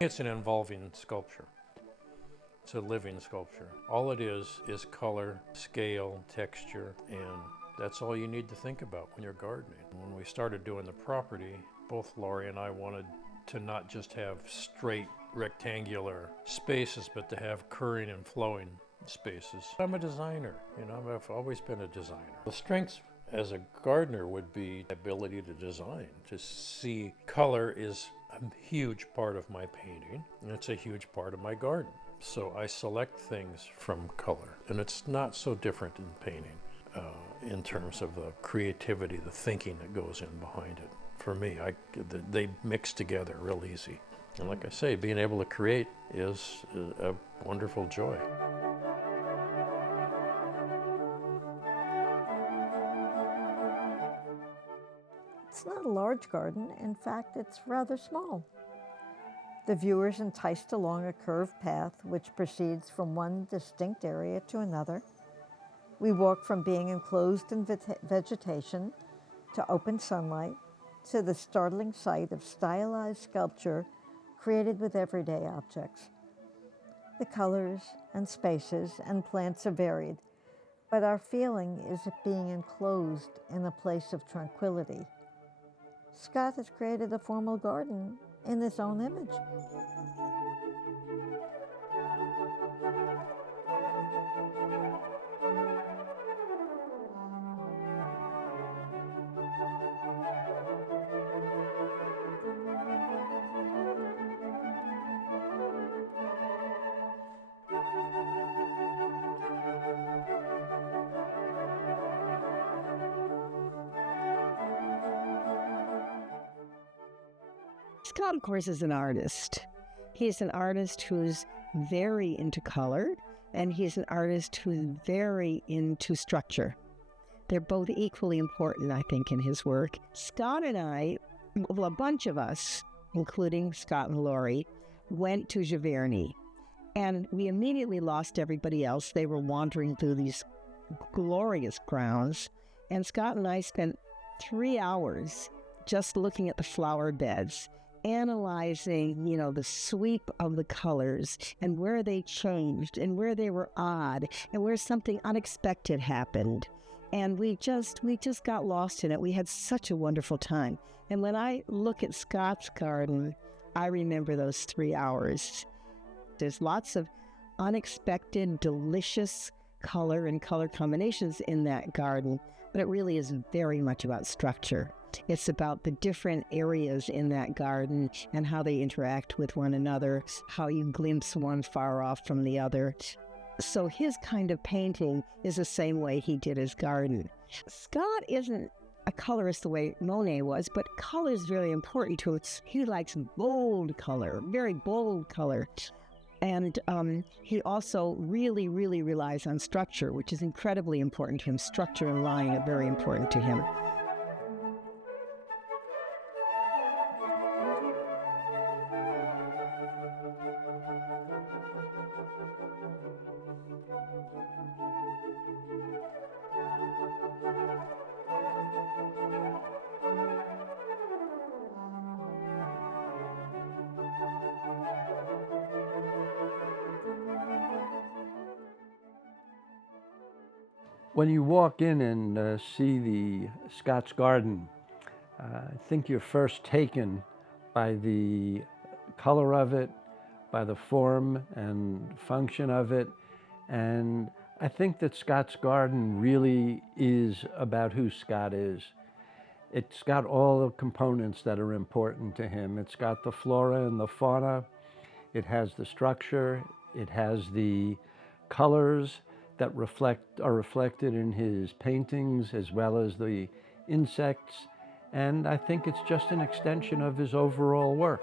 It's an involving sculpture. It's a living sculpture. All it is color, scale, texture, and that's all you need to think about when you're gardening. When we started doing the property, both Laurie and I wanted to not just have straight rectangular spaces, but to have curving and flowing spaces. I'm a designer, I've always been a designer. The strengths as a gardener would be the ability to design. To see color is a huge part of my painting, and it's a huge part of my garden. So I select things from color, and it's not so different in painting in terms of the creativity, the thinking that goes in behind it. For me, they mix together real easy. And like I say, being able to create is a wonderful joy. It's not a large garden. In fact, it's rather small. The viewer is enticed along a curved path which proceeds from one distinct area to another. We walk from being enclosed in vegetation to open sunlight to the startling sight of stylized sculpture created with everyday objects. The colors and spaces and plants are varied, but our feeling is of being enclosed in a place of tranquility. Scott has created a formal garden in his own image. Scott, of course, is an artist. He's an artist who's very into color, and he's an artist who's very into structure. They're both equally important, I think, in his work. Scott and I, well, a bunch of us, including Scott and Laurie, went to Giverny, and we immediately lost everybody else. They were wandering through these glorious grounds, and Scott and I spent 3 hours just looking at the flower beds, analyzing, the sweep of the colors and where they changed and where they were odd and where something unexpected happened. And we just got lost in it. We had such a wonderful time. And when I look at Scott's garden, I remember those 3 hours. There's lots of unexpected, delicious color and color combinations in that garden, but it really is very much about structure. It's about the different areas in that garden and how they interact with one another, how you glimpse one far off from the other. So his kind of painting is the same way he did his garden. Scott isn't a colorist the way Monet was, but color is very important to him. He likes bold color, very bold color. And he also really, really relies on structure, which is incredibly important to him. Structure and line are very important to him. When you walk in and see the Scott's garden, I think you're first taken by the color of it, by the form and function of it. And I think that Scott's garden really is about who Scott is. It's got all the components that are important to him. It's got the flora and the fauna. It has the structure. It has the colors that are reflected in his paintings, as well as the insects. And I think it's just an extension of his overall work.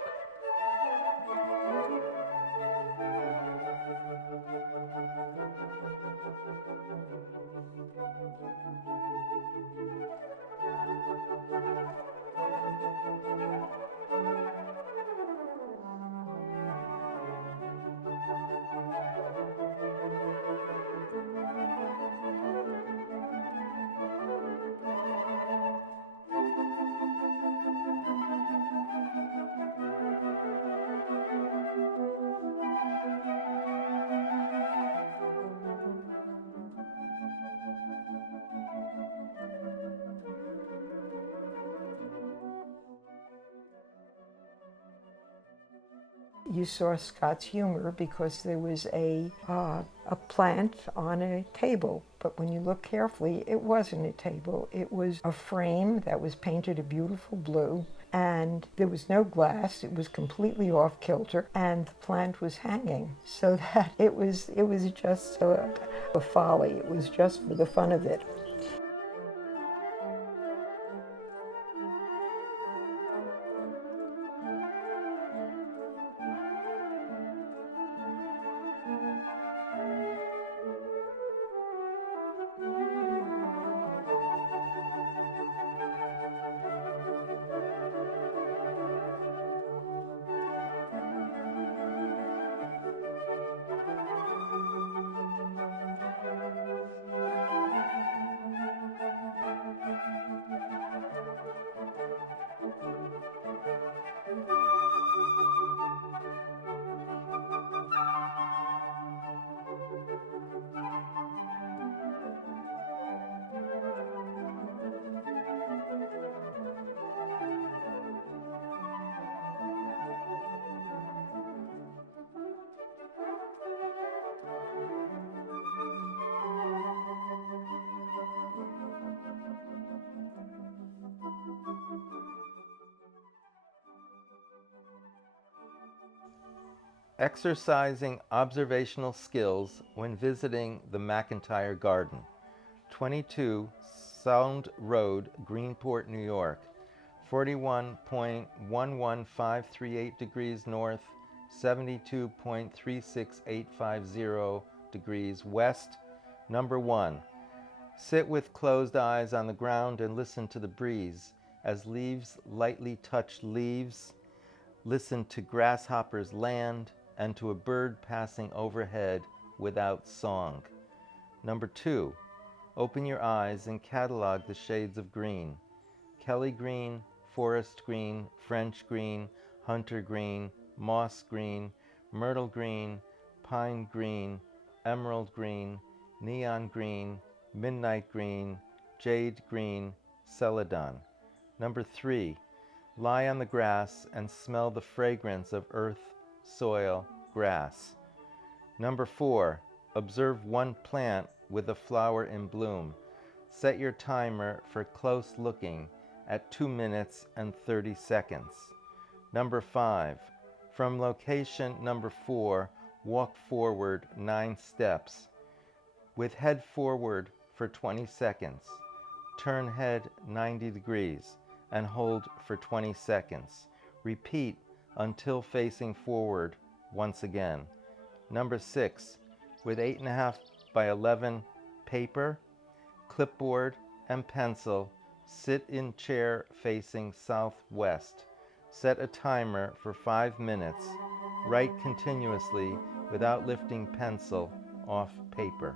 You saw Scott's humor because there was a plant on a table, but when you look carefully, it wasn't a table. It was a frame that was painted a beautiful blue, and there was no glass. It was completely off kilter, and the plant was hanging. So that it was just a folly. It was just for the fun of it. Exercising observational skills when visiting the McIntire Garden, 22 Sound Road, Greenport, New York, 41.11538 degrees north, 72.36850 degrees west. Number 1. Sit with closed eyes on the ground and listen to the breeze as leaves lightly touch leaves. Listen to grasshoppers land and to a bird passing overhead without song. Number 2, open your eyes and catalog the shades of green. Kelly green, forest green, French green, hunter green, moss green, myrtle green, pine green, emerald green, neon green, midnight green, jade green, celadon. Number 3, lie on the grass and smell the fragrance of earth, soil, grass. Number 4, observe one plant with a flower in bloom. Set your timer for close looking at 2 minutes and 30 seconds. Number 5, from location number 4, walk forward 9 steps. With head forward for 20 seconds. Turn head 90 degrees and hold for 20 seconds. Repeat until facing forward once again. Number 6, with 8.5 by 11 paper, clipboard, and pencil, sit in chair facing southwest. Set a timer for 5 minutes. Write continuously without lifting pencil off paper.